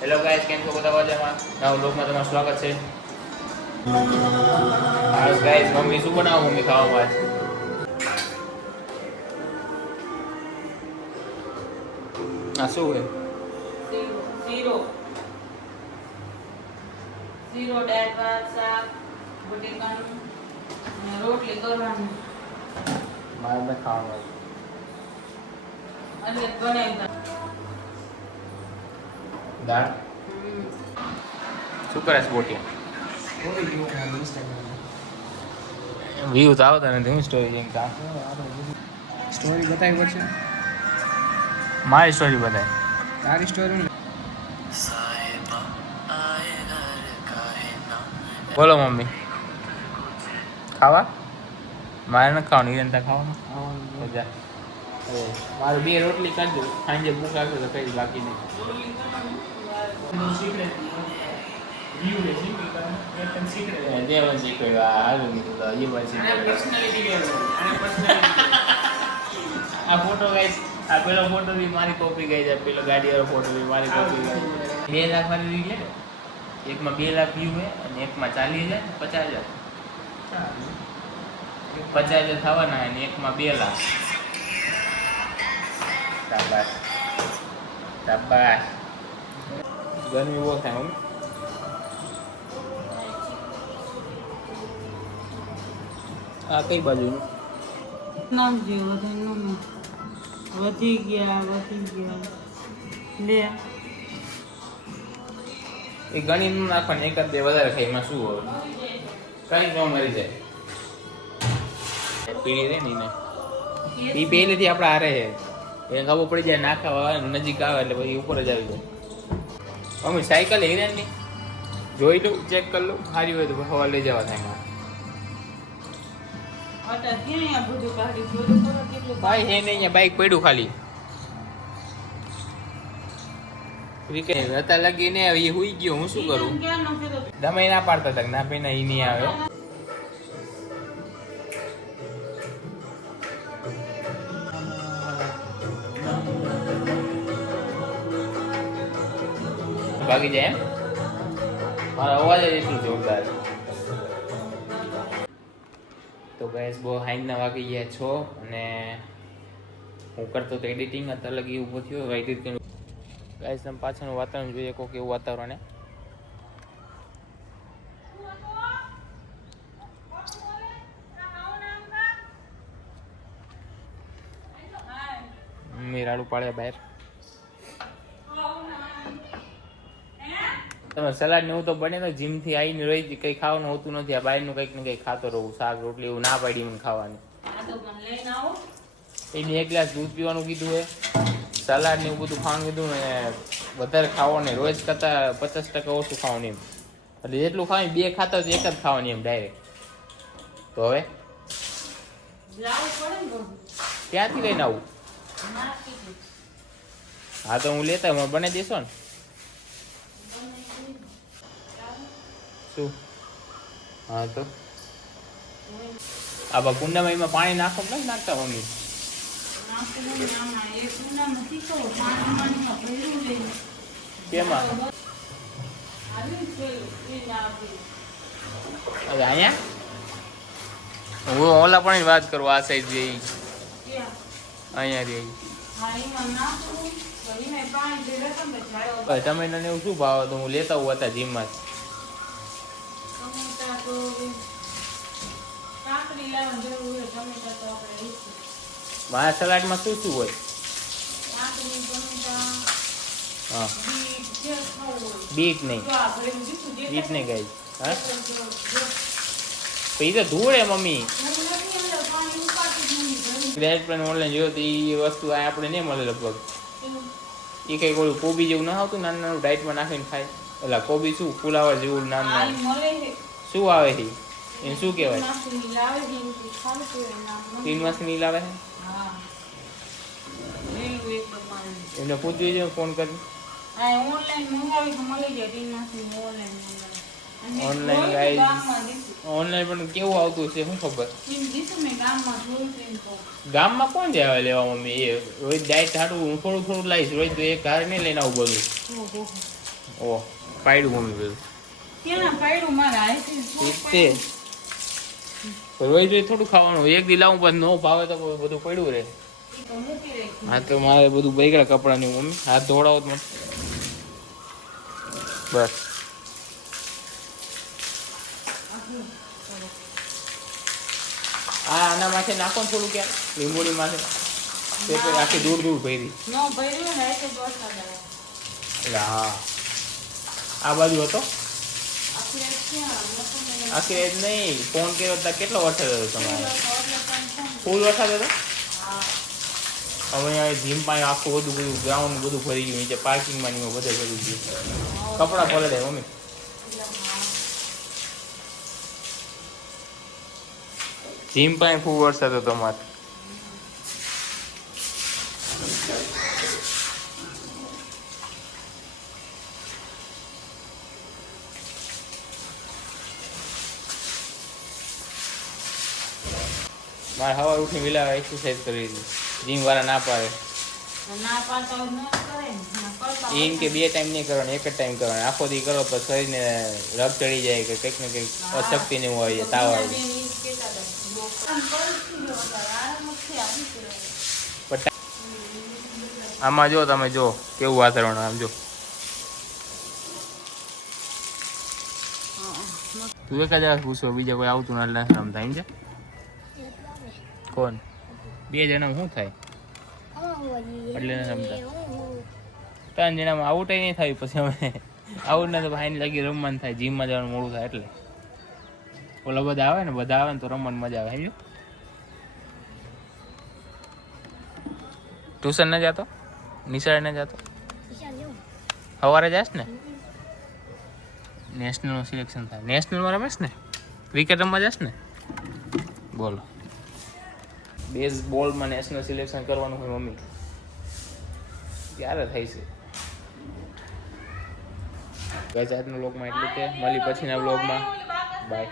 Hello guys, કેમ છો બધા મજામાં? નવા વ્લોગમાં તમારું સ્વાગત છે. આજ ગાઈસ મમ્મી શું બનાવો? મમ્મી ખાવામાં આજ આ શું છે? શીરો દાળ ભાત શાક બટેકાનું અને રોટલી કરવાની. મારે ન ખાવાનું અને બનાવ્યા દાળ. શું કરે છે બોટિયા? વ્યૂ તો આવતા નથી. હું સ્ટોરી જેમ સ્ટોરી બતાવી પડશે. મારી સ્ટોરી બતાય. તારી સ્ટોરી બોલો મમ્મી. ખાવા મારે ન ખાવાનું. ઈરંતા ખાવાનું મજા. મારે 2 રોટલી કરજો. સાંજે ભૂખ લાગે તો કઈ બાકી નહીં. દેવન શીખવ્યું. હારું કીધું તો એ પણ શીખવ્યું. આ ફોટો ગાઈસ, આ પેલો ફોટો બી મારી કોપી ગઈ છે. પેલો ગાડી વાળો ફોટો બી મારી કોપી ગઈ. 2 લાખ વાળી રીલ છે. એકમાં 2 લાખ વ્યૂ છે અને એકમાં 40,000 50,000. 50,000 થવાના અને એકમાં 2 લાખ. શાબાશ શાબાશ. ગરમી બહુ થાય મમ્મી. આ કઈ બાજુ નાખજો વધી ગયા લે. એ ગણી નું નાખવાનું. 1 જ 2 વધારે ખાય એમાં શું હોય? કઈ ન મરી જાય. પીડી રે ને એ પહેલેથી આપણે હારે છે. એ ખબર પડી જાય નાખવા નજીક આવે એટલે પછી ઉપર જ આવી જાય. મમ્મી સાયકલ હિરેનની જોઈ લઉં, ચેક કરી લઉં. સારી હોય તો હવા લઈ જવા થાય મારે. ભાઈ હે ને અહીંયા બાઈક પડ્યું ખાલી. હતા લગી ને એ હુઈ ગયો. હું શું કરું? તમે ના પાડતા હતા ના ભાઈ ના ઈ નહીં આવે. ભાગી જાય એમ. મારો અવાજ જ એટલું જોરદાર. તો ગાઈસ બહુ હાઈના વાગી ગયા 6 અને હું કરતો તો એડિટિંગ. અત્યારે લગી ઊભો થયો એડિટ કર્યું. ગાઈસ તમે પાછળનું વાતાવરણ જોઈએ. કોઈ કેવું વાતાવરણ હે. મેરાડું પાડ્યા બહાર. તમે સલાડ ને એવું તો બને તો જીમ થી આવીને રહી કઈ ખાવાનું હોતું નથી. આ બહારનું કંઈક ને કંઈક ખાતો રહું. શાક રોટલી એવું ના પાડી મને ખાવાની. એને 1 ગ્લાસ દૂધ પીવાનું કીધું હે. સલાડ ને એવું બધું ખાવાનું કીધું ને વધારે ખાવાનું. રોજ કરતા 50% ઓછું ખાવાનું એમ. એટલે જેટલું ખાવાનું 2 ખાતા હોય તો 1 જ ખાવાની એમ ડાયરેક્ટ. તો હવે ક્યાંથી લઈને આવું? હા તો હું લેતા મને બનાવી દેશો ને. શું? હા તો આ બા કુંડામાં એમાં પાણી નાખો નથી નાખતા મમ્મી? કેમાં? અહીંયા હું ઓલા પાણી વાત કરું. આ સાઈડ જઈ અહીંયા રહી. તમે એને એવું શું ભાવ તો હું લેતા હું હતા જીમમાં. મારા સલાડમાં શું શું હોય? હા બીટ નહીં. બીટ નહીં ગાઈ. હા એ તો ધૂળ હે મમ્મી. ડાયરેક્ટ પ્લાન ઓનલાઈન જોયો તો એ વસ્તુ આપણે નહીં મળે લગભગ. એ કંઈક ઓલું કોબી જેવું ના આવતું નાનું નાનું ડાયટમાં નાખીને ખાય. એટલે કોબી શું ફુલાવર જેવું નાનું નાનું શું આવે છે એને શું કહેવાય? 3 માસની લાવે છે. એમને પૂછવું છે ફોન કરી. ઓનલાઈન ગાઈસ ઓનલાઈન પણ કેવું આવતું છે શું ખબર? ગામમાં કોણ જાય લેવા મમ્મી? એ રોજ ડાયટ હાટું હું થોડું લાવીશ. રોજ તો એક ઘર નહીં લઈને આવું બધું. ઓહ પાડ્યું મમ્મી બધું ક્યાં પાડ્યું મારા આઈથી તે રોજ રોજ થોડું ખાવાનું એક દી લાવું પણ ન ભાવે તો બધું પડ્યું રહે તો મૂકી રાખી. હા તો મારે બધું બગડ્યા કપડાની મમ્મી હાથ ધોવડાવો તો મને બસ આના માથે નાખો ને થોડું ક્યાં લીંબોડી માથે તે પછી આખી દૂર દૂર ભરી ન ભર્યું ને આઈથી વરસાદ આવે. એટલે હા આ બાજુ હતો આખી રાત ક્યાં? નતું ને એમ. આખી રાત નહીં ફોન કર્યો ત્યાં કેટલો વરસાદ હતો તમારે એટલે પણ છે ને. ફૂલ વરસાદ હતો હા. હવે અહીંયા જીમ પાસે આખું બધું ગ્રાઉન્ડ બધું ભરી ગયું નીચે પાર્કિંગમાં ને બધે ભરી ગયું કપડાં પલળે મમ્મી એટલે હા. જીમ પાસે ખૂબ વરસાદ હતો અમારે મારે સવાર ઉઠીને વેલા એક્સરસાઇઝ કરી હતી જીમ વાળા ના પાડે ના પાડતા હોય ન જ કરે ને. ના કરતા હોય એમ કે 2 ટાઈમ નહીં કરવાનો એક જ ટાઈમ કરવાનો આખો દી કરો તો શરીરને રગ ચડી જાય કે કંઈક ને કંઈક અશક્તિ ને એવું આવી જાય તાવ આવી જાય બેન ઈ જ કહેતા હતા. આમ કરતી રહ્યો અત્યારે. આરામ જ છે, આવી જ રહ્યો. આમાં જો તમે જો કેવું વાતાવરણ આમ જો તું એક જ વાર પૂછો બીજા કોઈ આવતું ના એટલે રમતા એમ છે કોણ 2 જણા શું થાય એટલે નથી રમતા 3 જણામાં આઉટ નહીં થાય પછી અમે આઉટ ના તો ભાઈને લાગી રમવાનું થાય જીમમાં જવાનું મોડું થાય એટલે ઓલા બધા આવે ને તો રમવાની મજા આવે સમજો ટ્યુશન ન જતો નિશાળે ન જતો સવારે જાસ ને નેશનલનું સિલેક્શન થાય નેશનલમાં રમેશ ને ક્રિકેટ રમવા જાસ ને બોલો બેઝબોલમાં નેશનલ સિલેક્શન કરવાનું હોય મમ્મી ક્યારે થાય છે ગજાતના બ્લોગમાં એટલું કે મળી પછીના બ્લોગમાં બાય